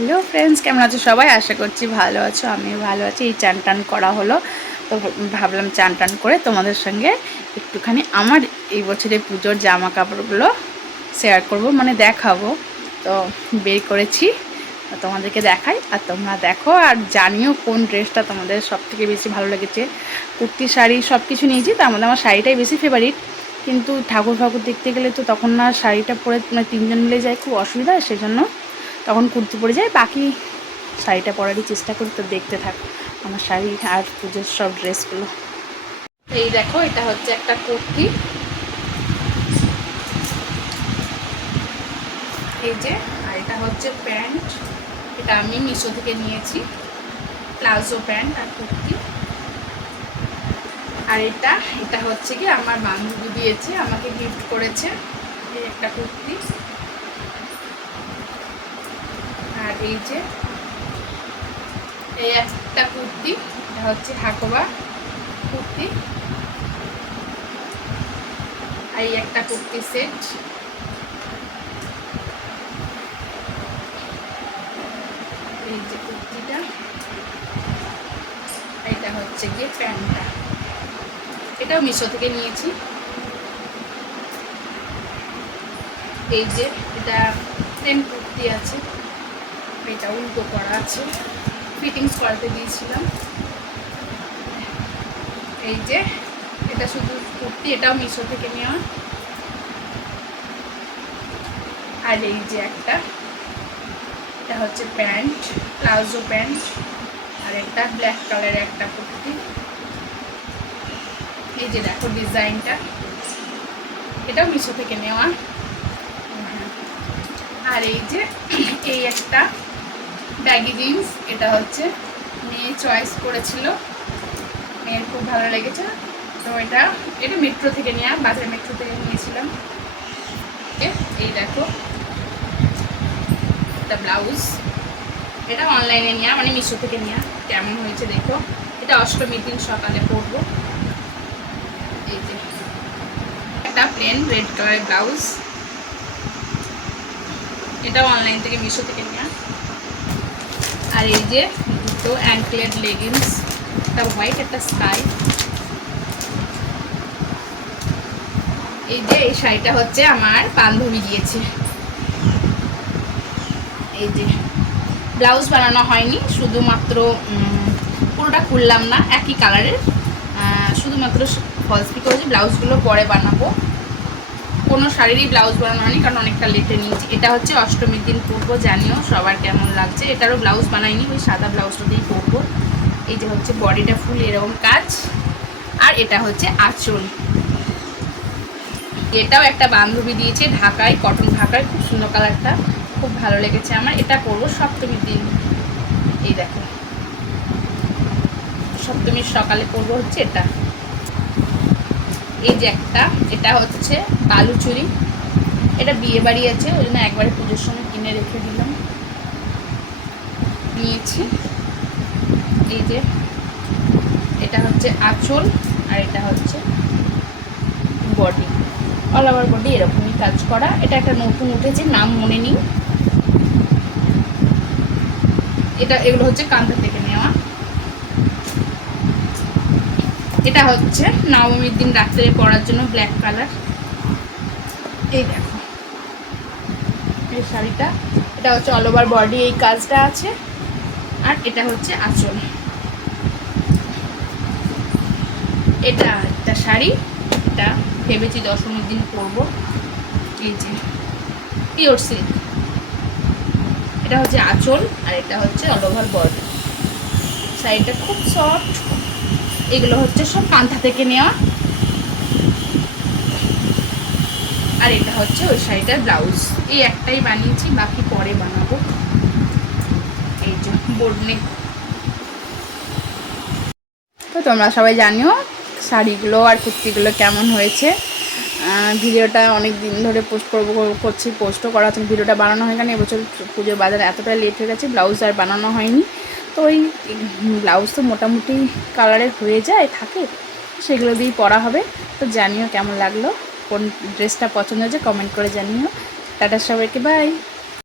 Hello friends, কেমন আছো সবাই? আশা করছি ভালো আছো, আমিও ভালো আছি। এই চান টান করা হলো, তো ভাবলাম চান টান করে তোমাদের সঙ্গে একটুখানি আমার এই বছরের পুজোর জামা কাপড়গুলো শেয়ার করব মানে দেখাবো। তো বের করেছি, তোমাদেরকে দেখাই, আর তোমরা দেখো, আর জানিও কোন ড্রেসটা তোমাদের সব থেকে বেশি ভালো লেগেছে। কুর্তি, শাড়ি সব কিছু নিয়েছি, তার মধ্যে আমার শাড়িটাই বেশি ফেভারিট কিন্তু ঠাকুর ফাকুর দেখতে গেলে তো তখন না শাড়িটা পরে মানে তিনজন মিলে যায়, খুব অসুবিধা হয়, সেজন্য তখন কুর্তি পরে যায়, বাকি শাড়িটা পরারই চেষ্টা করি তো দেখতে থাক আমার শাড়ি আর পুজোর সব ড্রেসগুলো। এই দেখো, এটা হচ্ছে একটা কুর্তি। এই যে, আর এটা হচ্ছে প্যান্ট। এটা আমি মিশো থেকে নিয়েছি, প্লাজো প্যান্ট আর কুর্তি। আর এটা এটা হচ্ছে কি, আমার বান্ধবী দিয়েছে, আমাকে গিফট করেছে এই একটা কুর্তি। আর এই যে, এই একটা কুর্তি, এটা হচ্ছে হাকোবা কুর্তি। আর এই একটা কুর্তি সেট। এই যে কুর্তিটা এটা হচ্ছে গিয়ে প্যান্টটা। এটাও মিশো থেকে নিয়েছি। এই যে, এটা প্লেন কুর্তি আছে। এটা উল্টো করা আছে। ফিটিংস করাতে দিয়েছিলাম। এই যে, এটা শুধু কুর্তি, এটাও মিশো থেকে নেওয়া। আর এই যে একটা, এটা হচ্ছে প্যান্ট, প্লাজো প্যান্ট, আর একটা ব্ল্যাক কালারের একটা কুর্তি। এই যে দেখো ডিজাইনটা, এটাও মিশো থেকে নেওয়া। আর এই যে, এই একটা ব্যাগি জিন্স, এটা হচ্ছে মেয়ে চয়েস করেছিল। মেয়ের খুব ভালো লেগেছে। তো এটা এটা মেট্রো থেকে নেওয়া বাজার মেট্রো থেকে নিয়েছিলাম। এই দেখো। একটা ব্লাউজ এটা অনলাইনে নেওয়া মানে মিশো থেকে নেওয়া কেমন হয়েছে দেখো। এটা অষ্টমীর দিন সকালে পরবো। এই যে। একটা প্লেন রেড কালারের ব্লাউজ এটাও অনলাইন থেকে মিশো থেকে নেওয়া আর এই যে দুটো অ্যাঙ্কলেট লেগিংস একটা হোয়াইট একটা স্কাই এই যে এই শাড়িটা হচ্ছে আমার বান্ধবী দিয়েছে। এই যে ব্লাউজ বানানো হয়নি, শুধুমাত্র পুরোটা খুললাম না, একই কালারের শুধুমাত্র ফলস পি করেছি ব্লাউজগুলো পরে বানাবো। কোনো শাড়িরই ব্লাউজ বানানো হয়নি, কারণ অনেকটা লেটে নিয়েছি। এটা হচ্ছে অষ্টমীর দিন পরবো, জানিও সবার কেমন লাগছে। এটারও ব্লাউজ বানাইনি, ওই সাদা ব্লাউজটা পরবো। এই যে হচ্ছে বডিটা ফুল এরকম কাজ। আর এটা হচ্ছে আঁচল। এটাও একটা বান্ধবী দিয়েছে ঢাকায়, কটন ঢাকায়, খুব সুন্দর কালারটা, খুব ভালো লেগেছে আমার। এটা পরবো সপ্তমীর দিন। এই দেখো। সপ্তমীর সকালে পরবো হচ্ছে এটা। এই যে একটা, এটা হচ্ছে কালুচুরি এটা বিয়ে বাড়ি আছে, ওই জন্য একবারে পুজোর সময় কিনে রেখে দিলাম। নিয়েছি। এই যে, এটা হচ্ছে আঁচল আর এটা হচ্ছে বডি অল ওভার বডি এরকমই কাজ করা। এটা একটা নতুন উঠেছে, নাম মনে নেই। এটা, এগুলো হচ্ছে কান্তা থেকে নেওয়া। এটা হচ্ছে নবমীর দিন রাত্রে পরার জন্য ব্ল্যাক কালার এই দেখো। এই শাড়িটা, এটা হচ্ছে অল ওভার বডি এই কাজটা আছে। আর এটা হচ্ছে আঁচল। এটা একটা শাড়ি, এটা ভেবেছি দশমীর দিন পরবো। এই যে পিওর সিল্ক এটা হচ্ছে আঁচল আর এটা হচ্ছে অল ওভার বডি শাড়িটা খুব সফট এগুলো হচ্ছে সব কান্থা থেকে নেওয়া। আর এটা হচ্ছে ওই শাড়িটার ব্লাউজ এই একটাই বানিয়েছি, বাকি পরে বানাবো। এই যে বোর্ডনে তো তোমরা সবাই জানিও শাড়িগুলো আর কুর্তিগুলো কেমন হয়েছে। ভিডিওটা অনেক দিন ধরে পোস্ট করব, করছি পোস্টও করা ভিডিওটা বানানো হয় কেন এবছর পুজোর বাজার এতটা লেট হয়ে গেছে ব্লাউজ আর বানানো হয়নি। তো ওই ব্লাউজ তো মোটামুটি কালারের হয়ে যায়, থাকে, সেগুলো দিয়েই পরা হবে। তো জানিও কেমন লাগল? কোন ড্রেসটা পছন্দ হয়েছে কমেন্ট করে জানিও। টাটা সবাইকে বাই